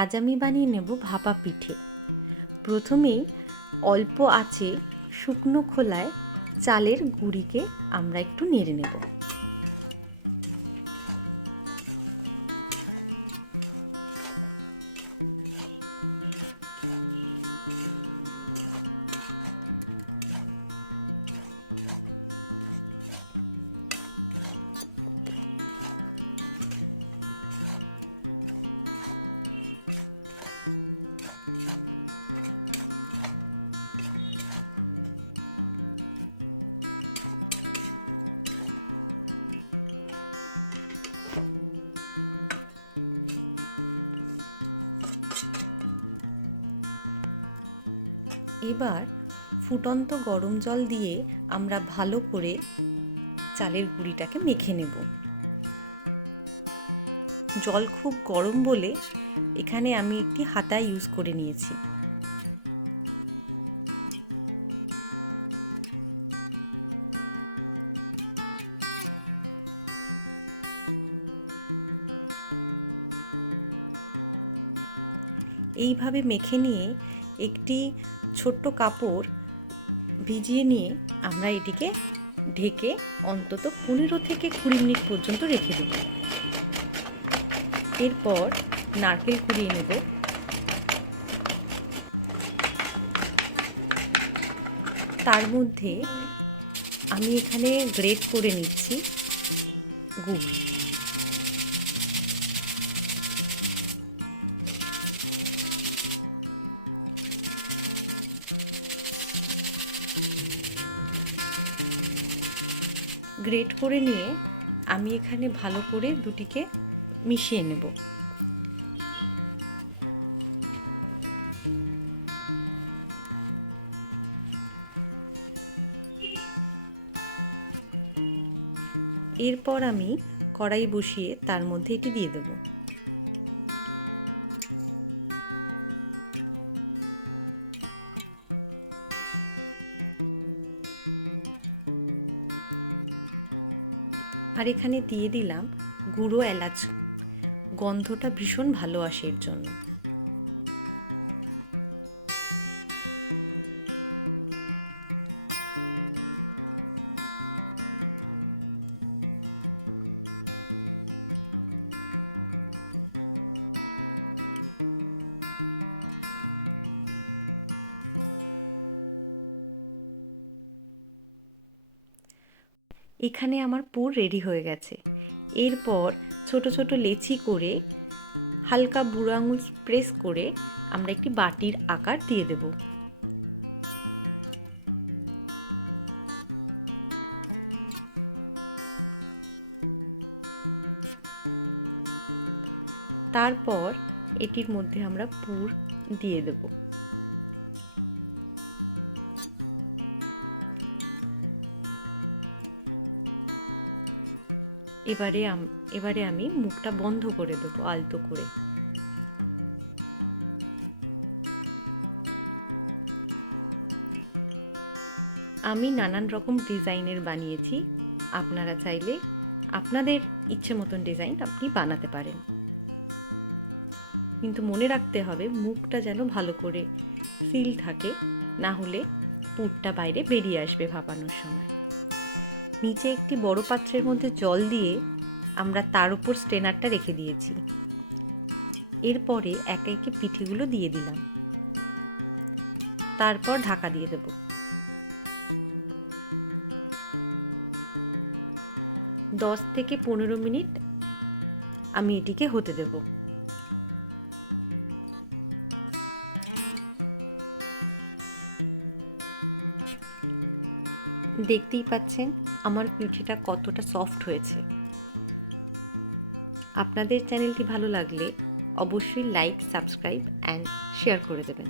আজ আমি বানিয়ে নেব ভাপা পিঠে। প্রথমেই অল্প আঁচে শুকনো খোলায় চালের গুঁড়িকে আমরা একটু নেড়ে নেব। এবার ফুটন্ত গরম জল দিয়ে আমরা ভালো করে চালের গুঁড়িটাকে মেখে নেব। জল খুব গরম বলে এখানে আমি একটি হাতা ইউজ করে নিয়েছি। এইভাবে মেখে নিয়ে একটি ছোট্ট কাপড় ভিজিয়ে নিয়ে আমরা এটিকে ঢেকে অন্তত 15 থেকে 20 মিনিট পর্যন্ত রেখে দেব। এরপর নারকেল কুড়িয়ে নেব। তার মধ্যে আমি এখানে গ্রেট করে নিচ্ছি গুড়। গ্রেট করে নিয়ে আমি এখানে ভালো করে দুটিকে মিশিয়ে নেব। এরপর আমি কড়াই বসিয়ে তার মধ্যে এটি দিয়ে দেব। আর এখানে দিয়ে দিলাম গুঁড়ো এলাচ, গন্ধটা ভীষণ ভালো আসে এর জন্য। এখানে আমার পুর রেডি হয়ে গেছে। এরপর ছোট ছোট লেচি করে হালকা বুড়ো আঙুল প্রেস করে আমরা একটি বাটির আকার দিয়ে দেব। তারপর এটির মধ্যে আমরা পুর দিয়ে দেব। এবারে আমি মুখটা বন্ধ করে দেবো আলতো করে। আমি নানান রকম ডিজাইনের বানিয়েছি। আপনারা চাইলে আপনাদের ইচ্ছে মতন ডিজাইন আপনি বানাতে পারেন, কিন্তু মনে রাখতে হবে মুখটা যেন ভালো করে সিল থাকে, না হলে পুরটা বাইরে বেরিয়ে আসবে ভাপানোর সময়। নিচে একটি বড় পাত্রের মধ্যে জল দিয়ে আমরা তার উপর স্ট্রেনারটা রেখে দিয়েছি। এরপরে একে একে পিঠেগুলো দিয়ে দিলাম, তারপর ঢাকা দিয়ে দেব। 10 থেকে 15 মিনিট আমি এটিকে হতে দেব। দেখতেই পাচ্ছেন আমার পিঠেটা কতটা সফট হয়েছে। আপনাদের চ্যানেলটি ভালো লাগলে অবশ্যই লাইক, সাবস্ক্রাইব অ্যান্ড শেয়ার করে দেবেন।